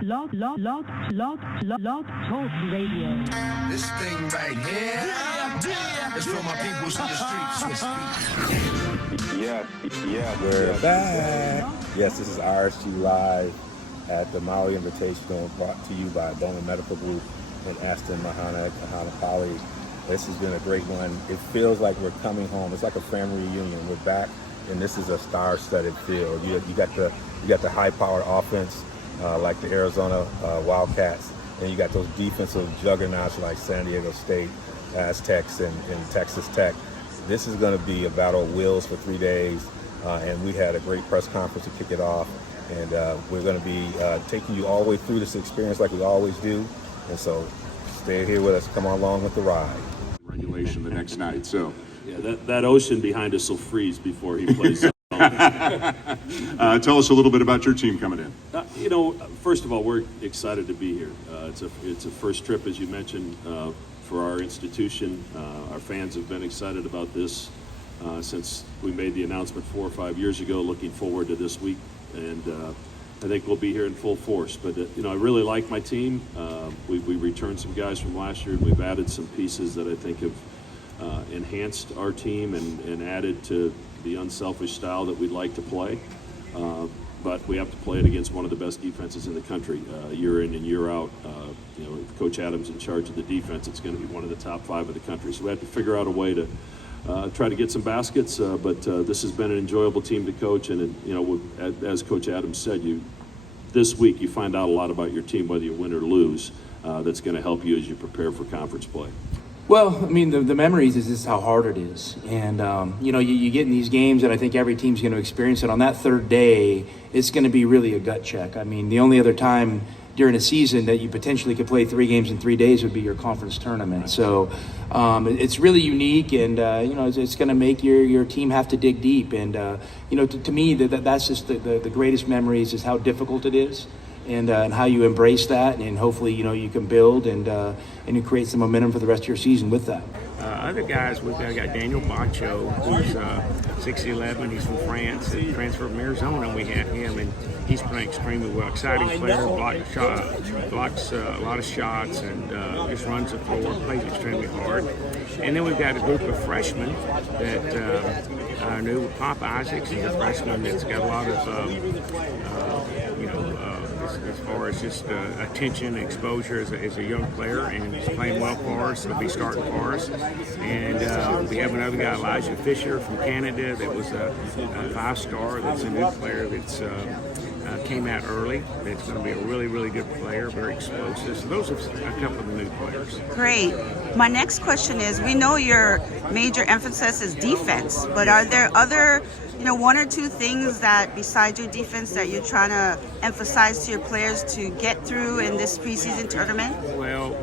Talk Radio. This thing right here is for my peoples in the streets. We're back. Yes, this is RSG Live at the Maui Invitational, brought to you by Bowman Medical Group and Aston Mahana Poly. This has been a great one. It feels like we're coming home. It's like a family reunion. We're back, and this is a star-studded field. You got the high-powered offense like the Arizona Wildcats, and you got those defensive juggernauts like San Diego State, Aztecs, and Texas Tech. This is going to be a battle of wills for 3 days, and we had a great press conference to kick it off, and we're going to be taking you all the way through this experience like we always do, and so stay here with us. Come on along with the ride. Regulation the next night, so. Yeah, that ocean behind us will freeze before he plays. Tell us a little bit about your team coming in. First of all, we're excited to be here. It's a first trip, as you mentioned, for our institution. Our fans have been excited about this since we made the announcement 4 or 5 years ago. Looking forward to this week, and I think we'll be here in full force. But I really like my team. We returned some guys from last year, and we've added some pieces that I think have enhanced our team and added to the unselfish style that we'd like to play. But we have to play it against one of the best defenses in the country, year in and year out. If Coach Adams in charge of the defense, it's going to be one of the top 5 of the country. So we have to figure out a way to try to get some baskets. But this has been an enjoyable team to coach. And as Coach Adams said, this week you find out a lot about your team, whether you win or lose. That's going to help you as you prepare for conference play. Well, I mean, the memories is just how hard it is. And, you get in these games, and I think every team's going to experience it. On that third day, it's going to be really a gut check. I mean, the only other time during a season that you potentially could play 3 games in 3 days would be your conference tournament. So it's really unique, and, it's going to make your team have to dig deep. And, to me, that's just the greatest memories is how difficult it is. And how you embrace that, and hopefully you can build and you create some momentum for the rest of your season with that. Other guys, we've got Daniel Bacho, who's 6'11", he's from France, and transferred from Arizona. We had him, and he's playing extremely well. Exciting player, blocks a lot of shots, and just runs the floor, plays extremely hard. And then we've got a group of freshmen that are new. Pop Isaacs is a freshman that's got a lot of as far as just attention and exposure as a young player, and he's playing well for us. He'll be starting for us. And we have another guy, Elijah Fisher from Canada, that was a 5-star. That's a new player that's came out early. That's going to be a really, really good player, very explosive. So those are a couple of the new players. Great. My next question is, we know your major emphasis is defense, but are there other 1 or 2 things that besides your defense that you're trying to emphasize to your players to get through in this preseason tournament? Well,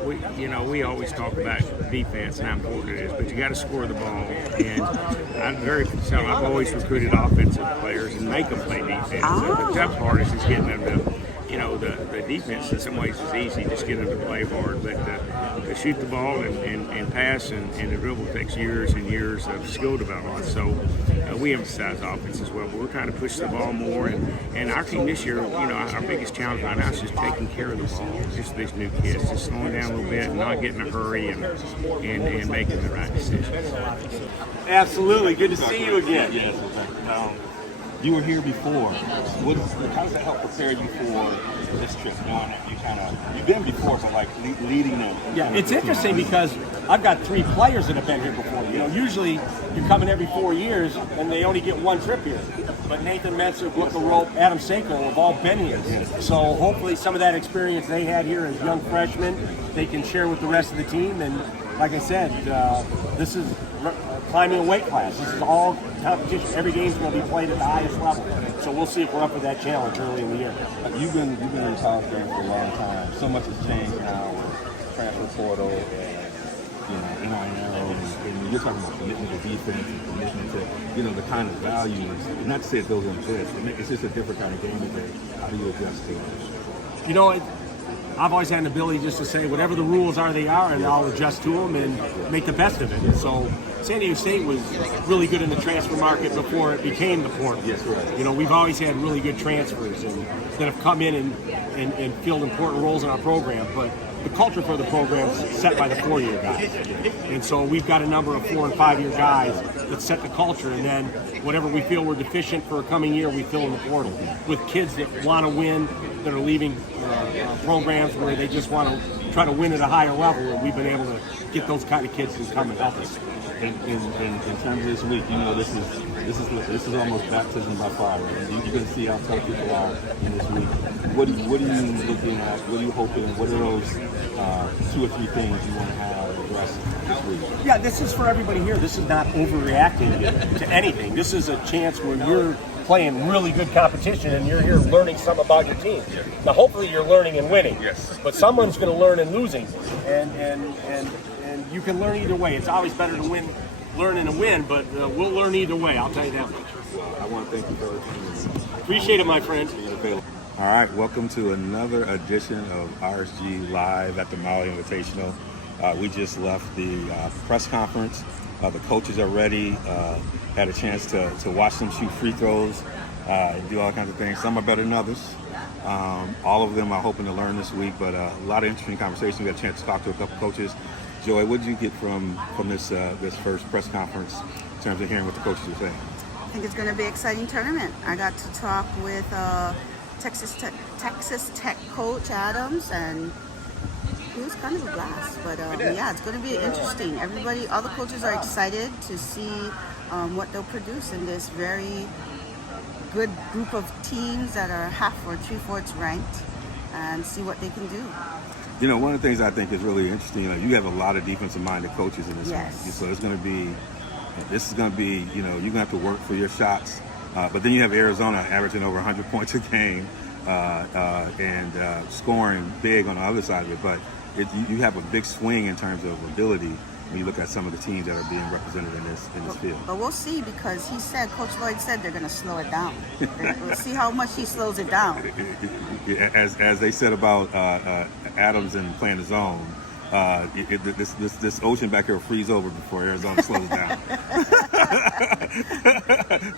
we always talk about defense and how important it is, but you got to score the ball. And I've always recruited offensive players and make them play defense. So the tough part is just getting them to. The defense in some ways is easy, just getting them to play hard, but to shoot the ball and pass and the dribble takes years and years of skill development. So we emphasize offense as well, but we're trying to push the ball more. And our team this year, our biggest challenge right now is just taking care of the ball. Just these new kids, just slowing down a little bit and not getting in a hurry and making the right decisions. Absolutely. Good to see you again. Yes, you were here before. How does that help prepare you for this trip? Knowing that you've been before, but like leading them. Yeah, it's interesting because I've got 3 players that have been here before. Usually you come in every 4 years and they only get 1 trip here. But Nathan Metzer, Brooke Rope, Adam Seiko have all been here. So hopefully some of that experience they had here as young freshmen, they can share with the rest of the team. And like I said, this is climbing a weight class. This is all competition. Every game's going to be played at the highest level. So we'll see if we're up for that challenge early in the year. You've been in college game for a long time. So much has changed now with transfer portal and NIL, and you're talking about commitment to defense and commitment to the kind of values. Not to say it doesn't exist. It's just a different kind of game today. How do you adjust to it? I've always had an ability just to say whatever the rules are, they are, and I'll adjust to them and make the best of it. And so San Diego State was really good in the transfer market before it became the portal. Yes, right. You know, we've always had really good transfers and that have come in and filled important roles in our program. But the culture for the program is set by the 4-year guys. And so we've got a number of 4- and 5-year guys that set the culture, and then whatever we feel we're deficient for a coming year, we fill in the portal with kids that want to win, that are leaving programs where they just want to try to win at a higher level, and we've been able to get those kind of kids to come and help us. In terms of this week, you know, this is almost baptism by fire. Right? You can see how tough people are in this week. What are you looking at? What are you hoping? What are those 2 or 3 things you want to have addressed this week? Yeah, this is for everybody here. This is not overreacting to anything. This is a chance where you're playing really good competition and you're here learning something about your team. Now, hopefully you're learning and winning. Yes. But someone's going to learn in losing. And you can learn either way. It's always better to learn and win, but we'll learn either way, I'll tell you that much. I want to thank you for everything. Appreciate it, my friend. All right, welcome to another edition of RSG Live at the Maui Invitational. We just left the press conference. The coaches are ready. Had a chance to watch them shoot free throws, do all kinds of things. Some are better than others. All of them are hoping to learn this week, but a lot of interesting conversation. We got a chance to talk to a couple coaches. Joy, what did you get from this first press conference in terms of hearing what the coaches were saying? I think it's going to be an exciting tournament. I got to talk with Texas Tech coach Adams, and it was kind of a blast. But yeah, it's going to be interesting. All the coaches are excited to see what they'll produce in this very good group of teams that are half or 3/4 ranked, and see what they can do. You know, one of the things I think is really interesting, you have a lot of defensive-minded coaches in this one. So this is going to be, you're going to have to work for your shots. But then you have Arizona averaging over 100 points a game and scoring big on the other side of it. But you have a big swing in terms of ability when you look at some of the teams that are being represented in this field. But we'll see, because Coach Lloyd said they're going to slow it down. We'll see how much he slows it down. As they said about Adams and playing the zone, this ocean back here will freeze over before Arizona slows down.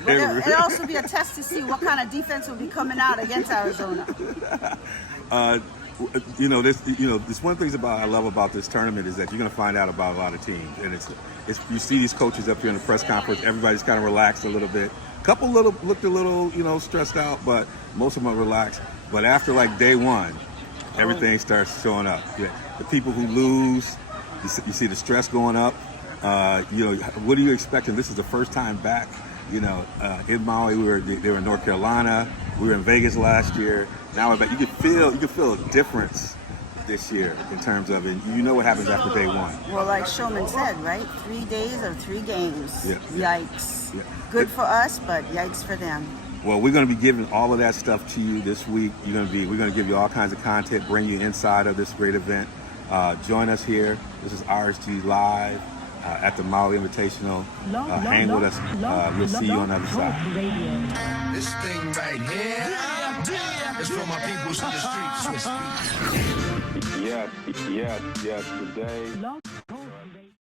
But it'll also be a test to see what kind of defense will be coming out against Arizona. This one of the things I love about this tournament is that you're going to find out about a lot of teams, and it's you see these coaches up here in the press conference. Everybody's kind of relaxed a little bit. A couple looked a little stressed out, but most of them are relaxed. But after like day one, everything starts showing up. Yeah. The people who lose, you see the stress going up. What are you expecting? This is the first time back. In Maui, they were in North Carolina. We were in Vegas last year. Now we're back. You can feel a difference this year in terms of, and you know what happens after day one. Well, like Showman said, right? 3 days of 3 games. Yeah. Yikes. Yeah. Good for us, but yikes for them. Well, we're going to be giving all of that stuff to you this week. We're going to give you all kinds of content, bring you inside of this great event. Join us here. This is RSG Live at the Maui Invitational. Hang with us. We'll see you on the other side. This thing right here is for my peoples in the streets. Yes, today.